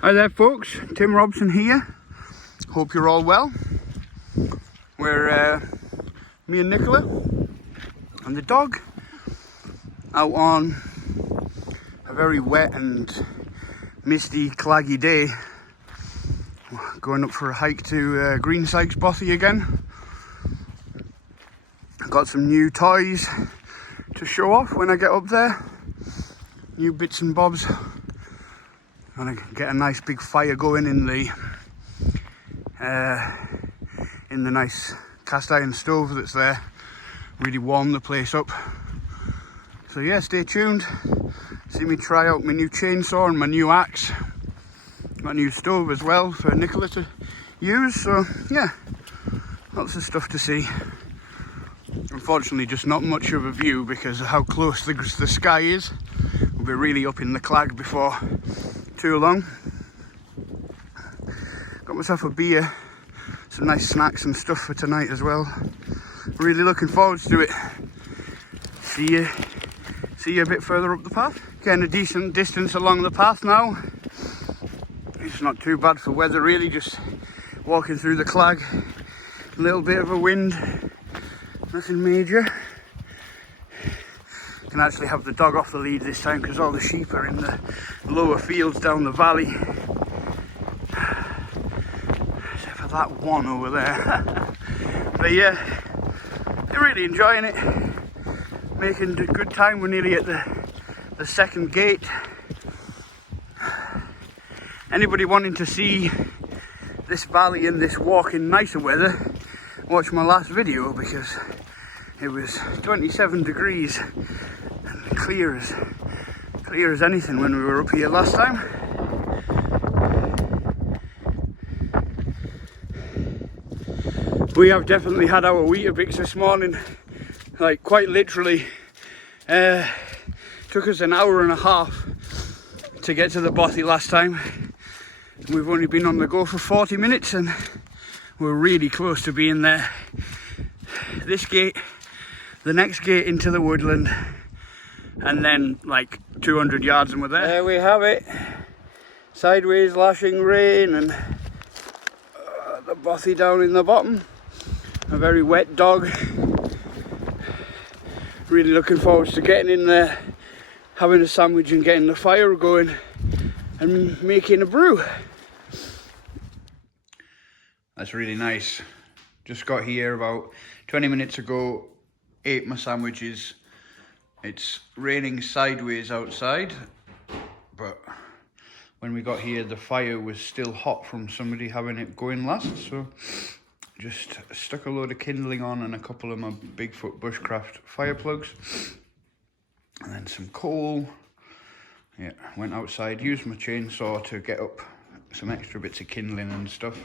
Hi there folks, Tim Robson here. Hope you're all well. We're me and Nicola and the dog out on a very wet and misty, claggy day. Going up for a hike to Greensykes, Bothy again. I've got some new toys to show off when I get up there. New bits and bobs. I'm gonna get a nice big fire going in the nice cast iron stove that's there. Really warm the place up. So yeah, stay tuned. See me try out my new chainsaw and my new axe. Got a new stove as well for Nicola to use. So yeah, lots of stuff to see. Unfortunately, just not much of a view because of how close the sky is. We'll be really up in the clag before too long. Got myself a beer, some nice snacks and stuff for tonight as well. Really looking forward to it. See you a bit further up the path. Getting a decent distance along the path now. It's not too bad for weather really, just walking through the clag. A little bit of a wind, nothing major. Can actually have the dog off the lead this time because all the sheep are in the lower fields down the valley. Except for that one over there. But yeah, they're really enjoying it. Making a good time. We're nearly at the second gate. Anybody wanting to see this valley and this walk in nicer weather, watch my last video because it was 27 degrees and clear as anything when we were up here last time. We have definitely had our Weetabix this morning, like quite literally. Took us an hour and a half to get to the Bothy last time. We've only been on the go for 40 minutes and we're really close to being there. This gate, the next gate into the woodland, and then like 200 yards and we're there. There we have it. Sideways lashing rain and the Bothy down in the bottom. A very wet dog. Really looking forward to getting in there, having a sandwich and getting the fire going and making a brew. That's really nice. Just got here about 20 minutes ago, ate my sandwiches. It's raining sideways outside, but when we got here the fire was still hot from somebody having it going last, so just stuck a load of kindling on and a couple of my Bigfoot bushcraft fire plugs and then some coal. Yeah, went outside, used my chainsaw to get up some extra bits of kindling and stuff,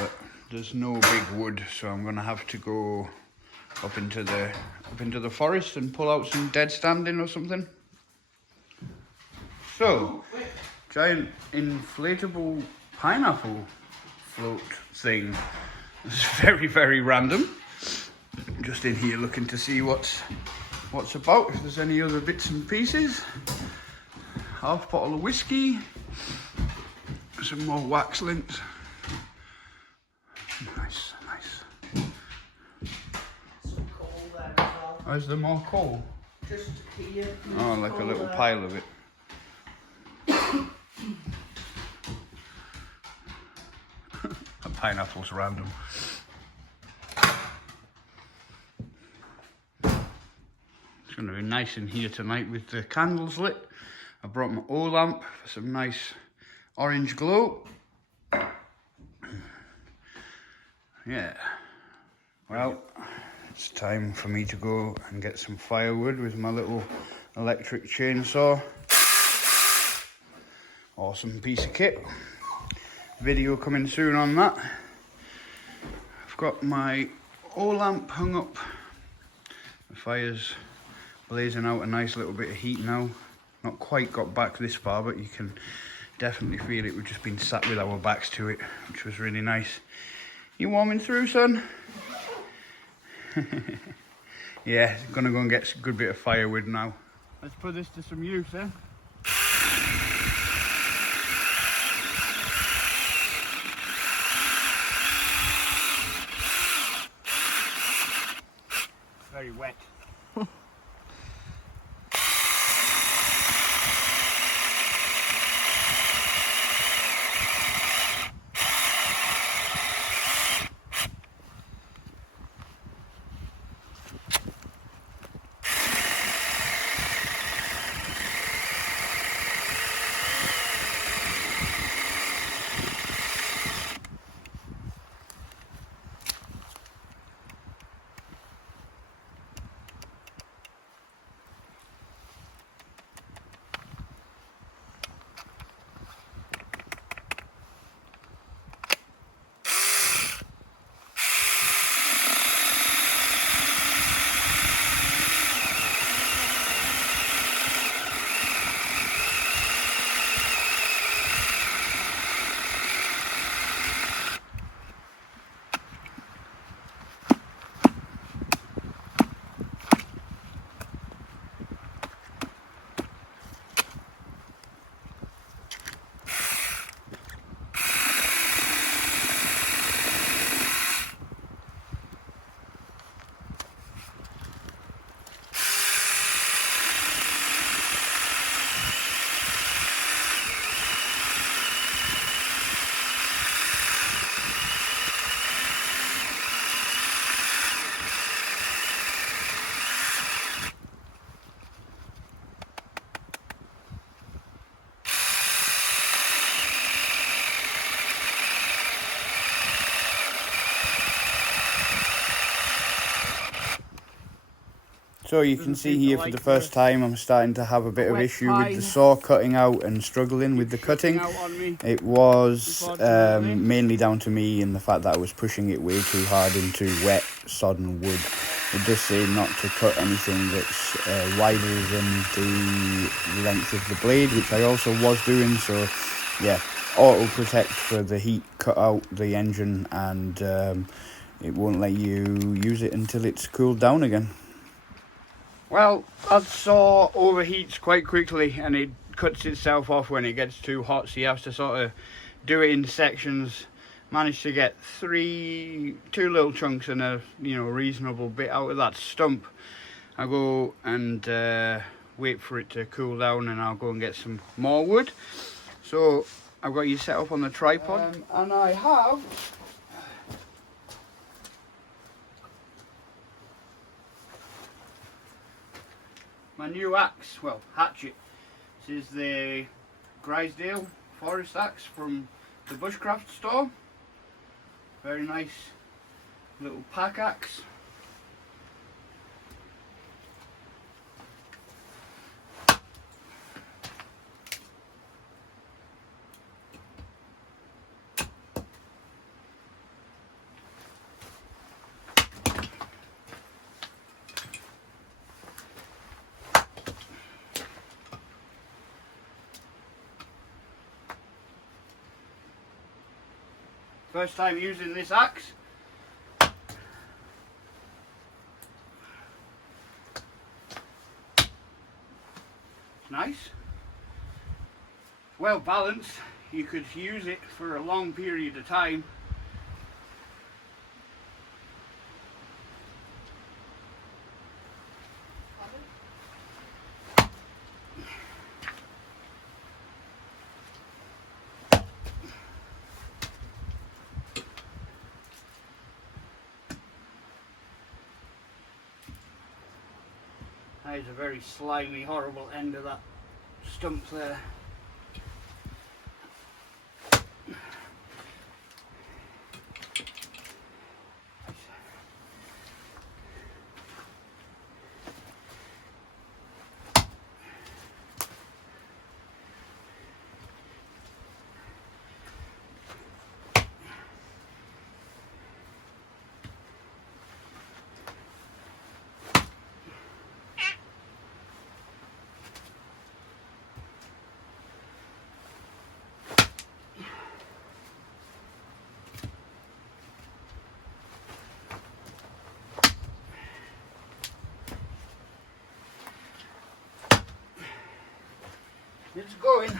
but there's no big wood, so I'm gonna have to go up into the forest and pull out some dead standing or something. So, giant inflatable pineapple float thing. It's very, very random. Just in here looking to see what's about, if there's any other bits and pieces. Half bottle of whiskey, some more wax links. Nice, nice. Some coal there as well. Oh, is there more coal? Just here. Oh, like a little pile of it. A pineapple's random. It's going to be nice in here tonight with the candles lit. I brought my O lamp for some nice orange glow. Yeah. Well, it's time for me to go and get some firewood with my little electric chainsaw. Awesome piece of kit. Video coming soon on that. I've got my O lamp hung up. The fire's blazing out a nice little bit of heat now. Not quite got back this far, but you can definitely feel it. We've just been sat with our backs to it, which was really nice. You warming through, son? Yeah, gonna go and get a good bit of firewood now. Let's put this to some use, eh? So you can see here for the first time I'm starting to have a bit of issue with the saw cutting out and struggling with the cutting. It was mainly down to me and the fact that I was pushing it way too hard into wet sodden wood. It does say not to cut anything that's wider than the length of the blade, which I also was doing. So yeah, auto protect for the heat, cut out the engine, and it won't let you use it until it's cooled down again. Well, that saw overheats quite quickly and it cuts itself off when it gets too hot, so you have to sort of do it in sections. Managed to get two little chunks and a reasonable bit out of that stump. I'll go and wait for it to cool down and I'll go and get some more wood. So I've got you set up on the tripod and I have my new axe, well, hatchet. This is the Greensykes forest axe from the bushcraft store. Very nice little pack axe. First time using this axe. It's nice. Well balanced. You could use it for a long period of time. That is a very slimy, horrible end of that stump there. It's going.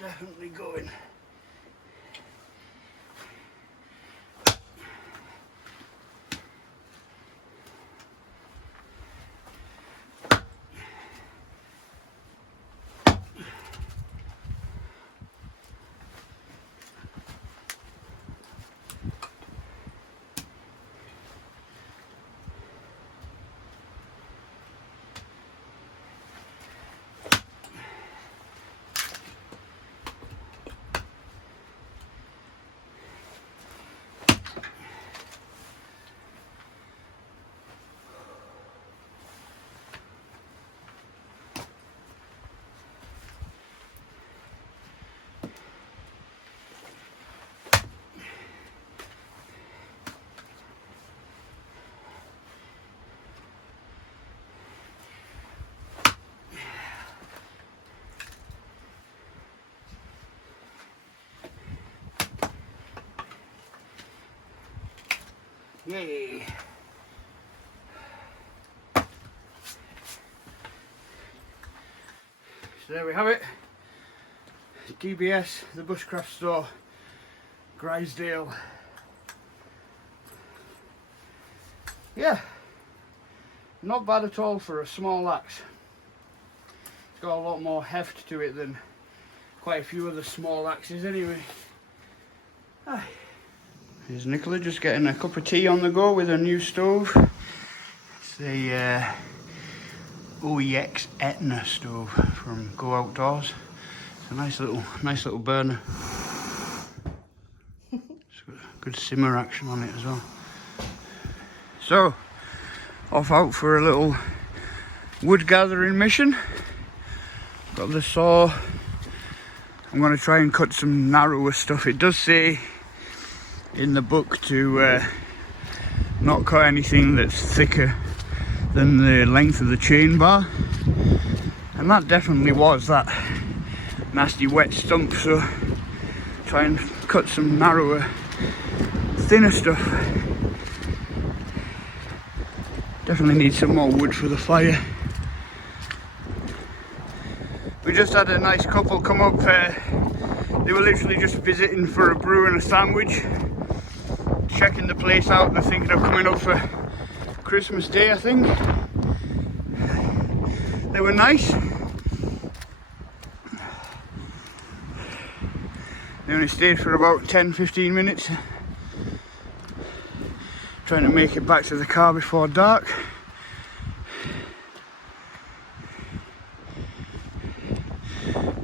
Definitely going. Yay! So there we have it. DBS, the bushcraft store, Greensykes. Yeah, not bad at all for a small axe. It's got a lot more heft to it than quite a few other small axes anyway. Aye. Here's Nicola just getting a cup of tea on the go with her new stove. It's the OEX Etna stove from Go Outdoors. It's a nice little burner. It's got good simmer action on it as well. So, off out for a little wood gathering mission. Got the saw. I'm going to try and cut some narrower stuff. It does say in the book to not cut anything that's thicker than the length of the chain bar, and that definitely was that nasty wet stump, so try and cut some narrower, thinner stuff. Definitely need some more wood for the fire. We just had a nice couple come up. They were literally just visiting for a brew and a sandwich, checking the place out. They're thinking of coming up for Christmas Day, I think. They were nice. They only stayed for about 10-15 minutes, trying to make it back to the car before dark.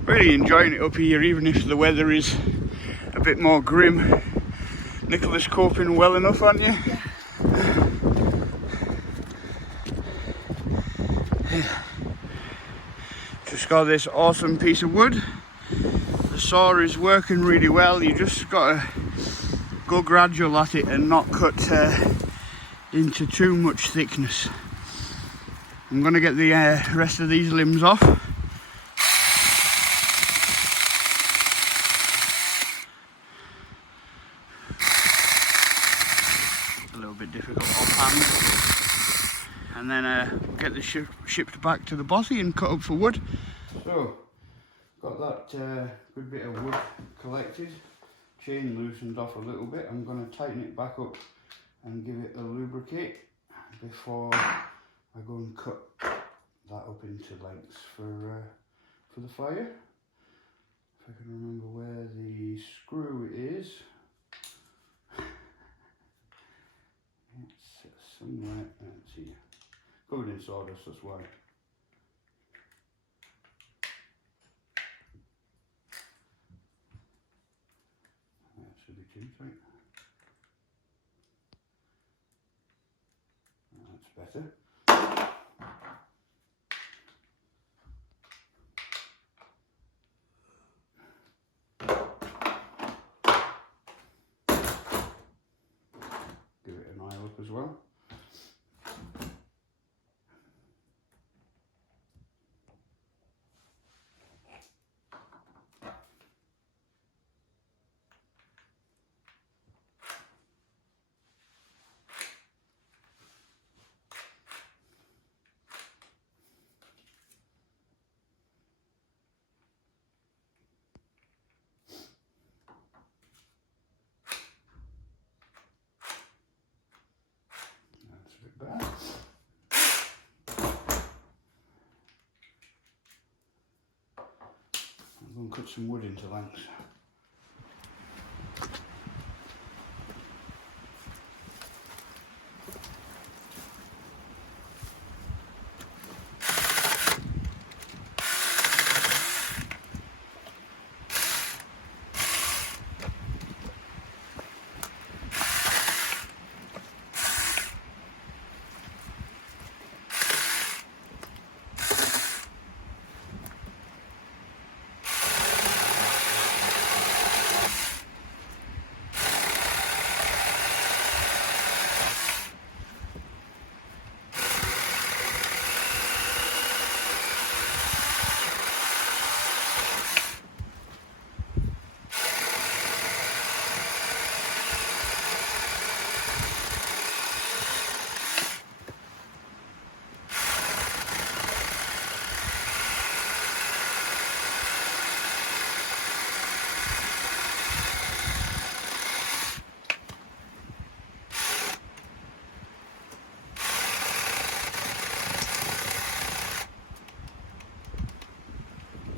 Really enjoying it up here, even if the weather is a bit more grim. Nicholas, coping well enough, aren't you? Yeah. Just got this awesome piece of wood. The saw is working really well. You just gotta go gradual at it and not cut into too much thickness. I'm gonna get the rest of these limbs off. A little bit difficult offhand. And then get the shipped back to the Bothy and cut up for wood. So, got that good bit of wood collected. Chain loosened off a little bit. I'm going to tighten it back up and give it a lubricate before I go and cut that up into lengths for the fire. If I can remember where the screw is. It's somewhere. Let's see. Covered in sawdust, that's why. That should be too tight. That's better. Give it an eye up as well. That's a bit bad. I'm going to cut some wood into lengths.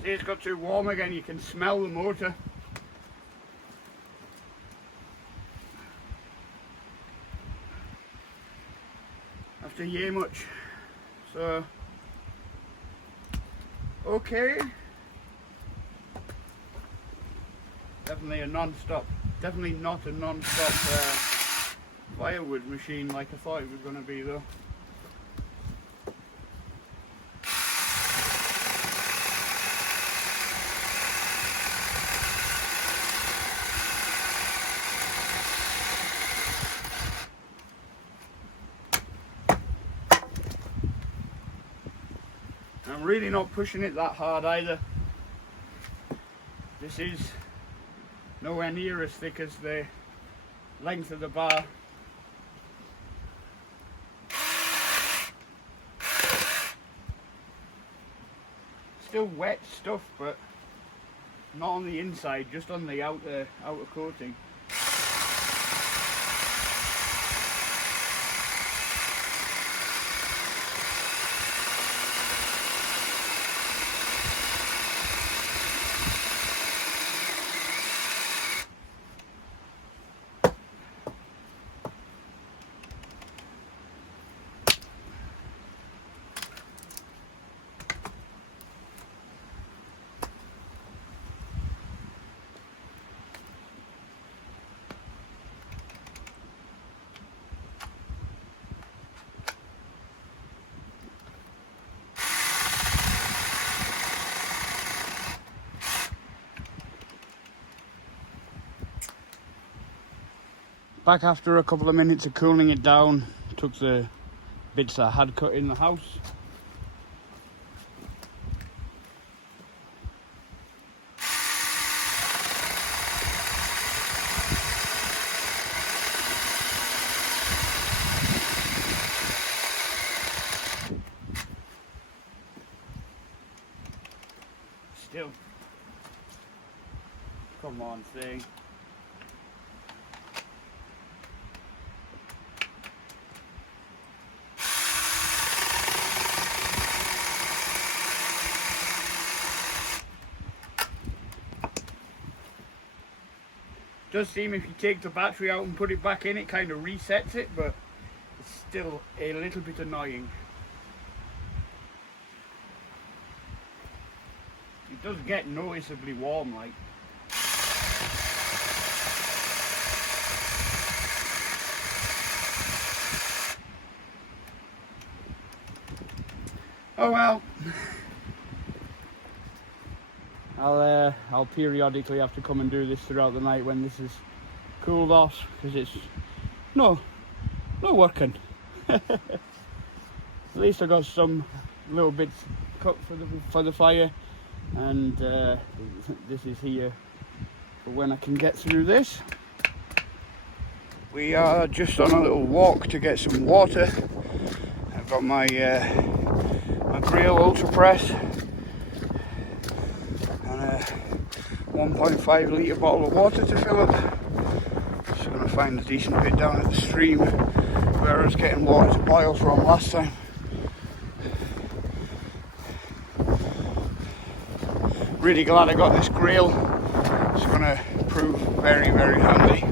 See, it's got too warm again, you can smell the motor. After yay much. So, okay. Definitely a non-stop, definitely not a non-stop firewood machine like I thought it was going to be though. I'm really not pushing it that hard either. This is nowhere near as thick as the length of the bar. Still wet stuff, but not on the inside, just on the outer coating. Back after a couple of minutes of cooling it down, took the bits I had cut in the house. Still. Come on, thing. Does seem if you take the battery out and put it back in, it kind of resets it, but it's still a little bit annoying. It does get noticeably warm, like. Oh well. I'll periodically have to come and do this throughout the night when this is cooled off, because it's no working. At least I got some little bits cut for the fire, and this is here for when I can get through this. We are just on a little walk to get some water. I've got my my Grill Ultra Press and a 1.5 litre bottle of water to fill up. Just going to find a decent bit down at the stream where I was getting water to boil from last time. Really glad I got this grill. It's going to prove very, very handy.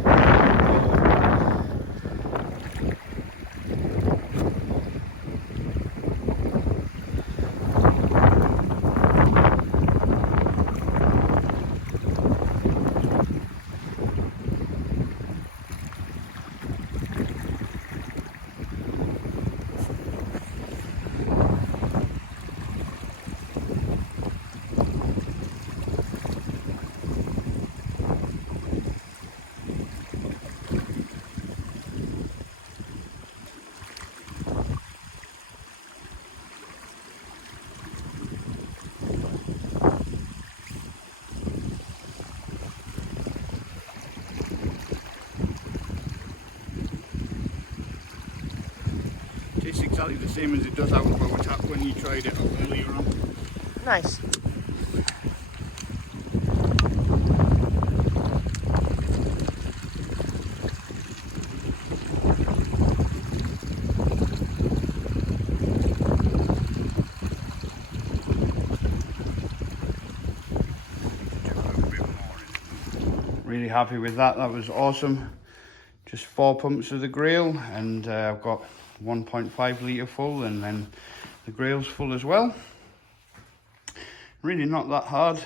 Tastes exactly the same as it does out of our tap when you tried it earlier on. Nice. Really happy with that. That was awesome. Just 4 pumps of the grill, and I've got 1.5 litre full, and then the grill's full as well. Really not that hard.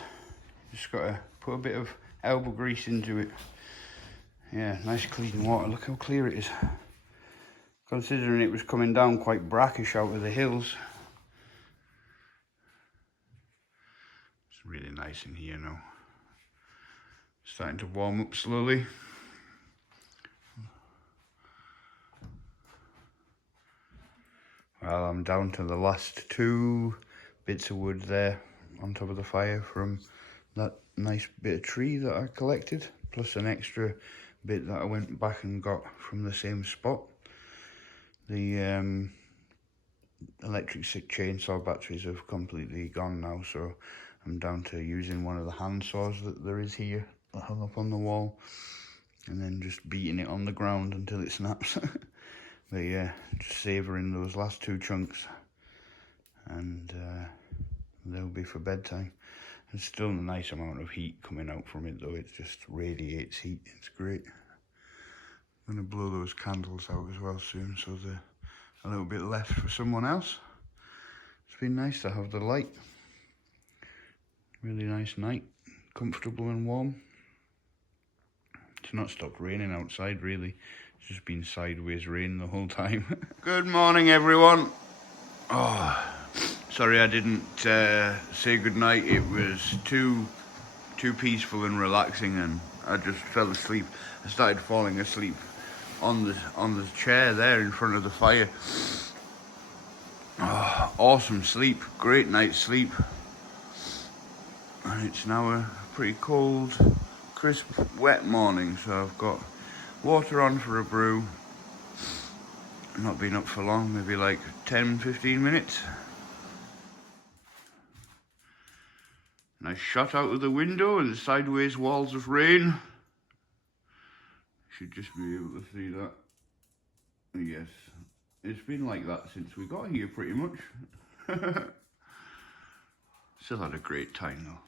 Just got to put a bit of elbow grease into it. Yeah, nice clean water. Look how clear it is. Considering it was coming down quite brackish out of the hills. It's really nice in here now. Starting to warm up slowly. Well, I'm down to the last 2 bits of wood there on top of the fire from that nice bit of tree that I collected, plus an extra bit that I went back and got from the same spot. The electric chainsaw batteries have completely gone now, so I'm down to using one of the hand saws that there is here, hung up on the wall, and then just beating it on the ground until it snaps. But yeah, just savouring those last 2 chunks, and they'll be for bedtime. There's still a nice amount of heat coming out from it though, it just radiates heat, it's great. I'm going to blow those candles out as well soon, so there's a little bit left for someone else. It's been nice to have the light. Really nice night, comfortable and warm. It's not stopped raining outside really, it's just been sideways rain the whole time. Good morning everyone. Oh, sorry I didn't say goodnight. It was too peaceful and relaxing, and I just fell asleep. I started falling asleep on the chair there in front of the fire. Oh, awesome sleep, great night's sleep. And it's now a pretty cold, crisp, wet morning, so I've got water on for a brew. Not been up for long, maybe like 10-15 minutes. Nice shot out of the window and the sideways walls of rain. Should just be able to see that. Yes, it's been like that since we got here pretty much. Still had a great time though.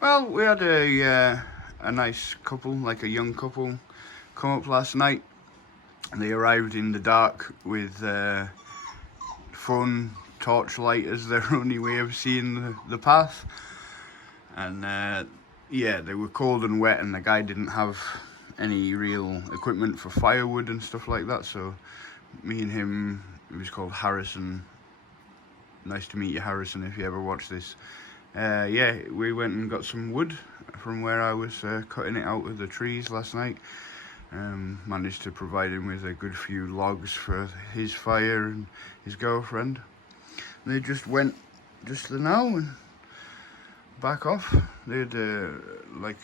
Well, we had a nice couple, like a young couple, come up last night. They arrived in the dark with phone torchlight as their only way of seeing the path. And yeah, they were cold and wet, and the guy didn't have any real equipment for firewood and stuff like that, so me and him, he was called Harrison. Nice to meet you, Harrison, if you ever watch this. Yeah, we went and got some wood from where I was cutting it out of the trees last night. Managed to provide him with a good few logs for his fire and his girlfriend. They just went just now and back off. They had like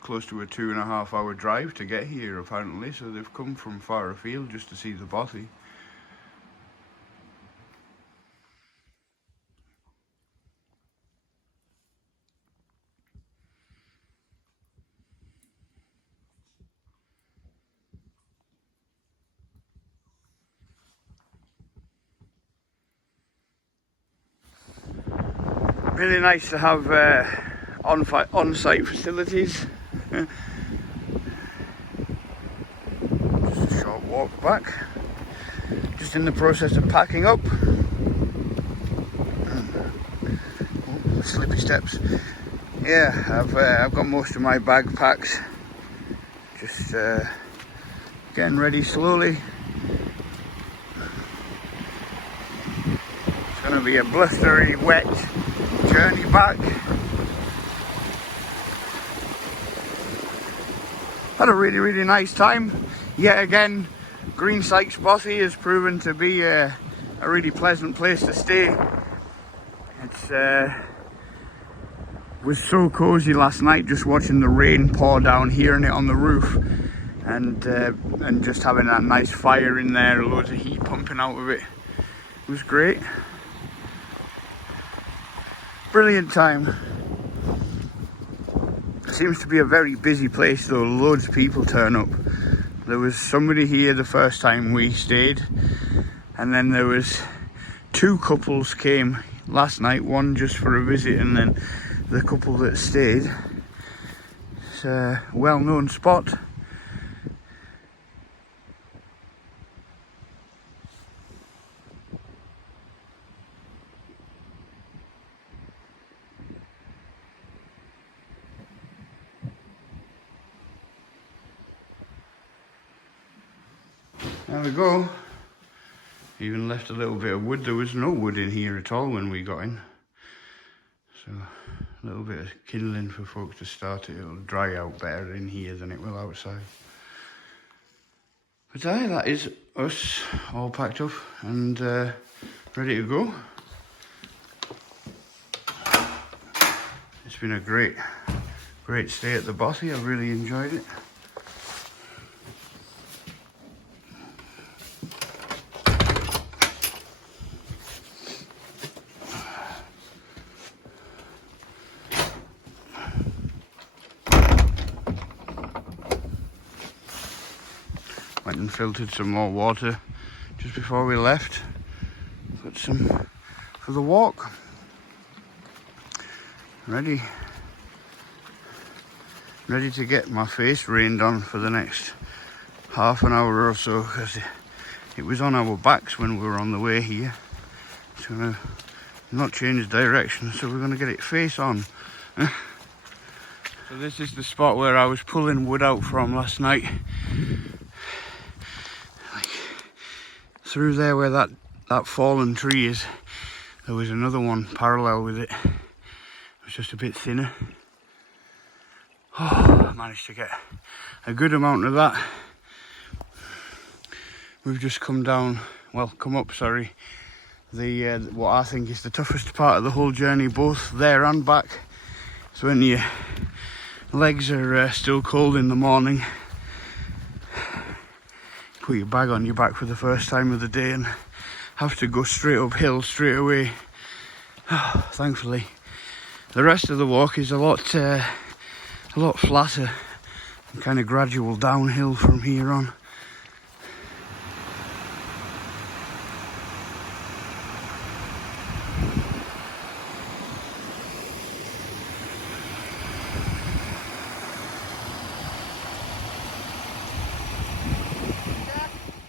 close to a 2.5 hour drive to get here apparently, so they've come from far afield just to see the Bothy. Really nice to have on-site facilities. Just a short walk back. Just in the process of packing up. Oh, slippy steps. Yeah, I've got most of my bag packed. Just getting ready slowly. It's going to be a blustery, wet journey back. Had a really nice time. Yet again, Greensykes Bothy has proven to be a really pleasant place to stay. It's was so cozy last night, just watching the rain pour down, hearing it on the roof, and just having that nice fire in there, loads of heat pumping out of it. It was great. Brilliant time. Seems to be a very busy place though, loads of people turn up. There was somebody here the first time we stayed, and then there was 2 couples came last night, one just for a visit and then the couple that stayed. It's a well-known spot. There we go. Even left a little bit of wood. There was no wood in here at all when we got in. So a little bit of kindling for folks to start it. It'll dry out better in here than it will outside. But aye, that is us all packed up and ready to go. It's been a great stay at the Bothy. I've really enjoyed it. Went and filtered some more water just before we left. Got some for the walk. Ready to get my face rained on for the next half an hour or so, because it was on our backs when we were on the way here. It's gonna not change direction, so we're gonna get it face on. So this is the spot where I was pulling wood out from last night. Through there where that fallen tree is, there was another one parallel with it. It was just a bit thinner. Oh, I managed to get a good amount of that. We've just come up, sorry. The what I think is the toughest part of the whole journey, both there and back. So when your legs are still cold in the morning, put your bag on your back for the first time of the day and have to go straight uphill straight away. Oh, thankfully, the rest of the walk is a lot flatter and kind of gradual downhill from here on.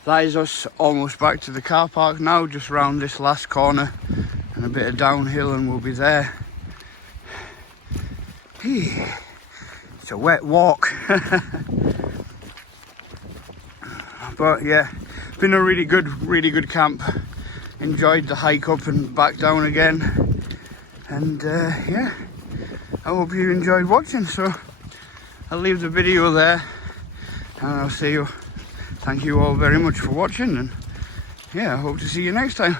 That is us almost back to the car park now, just round this last corner and a bit of downhill and we'll be there. It's a wet walk. But yeah, been a really good camp. Enjoyed the hike up and back down again. And yeah, I hope you enjoyed watching. So I'll leave the video there and I'll see you. Thank you all very much for watching, and yeah, I hope to see you next time.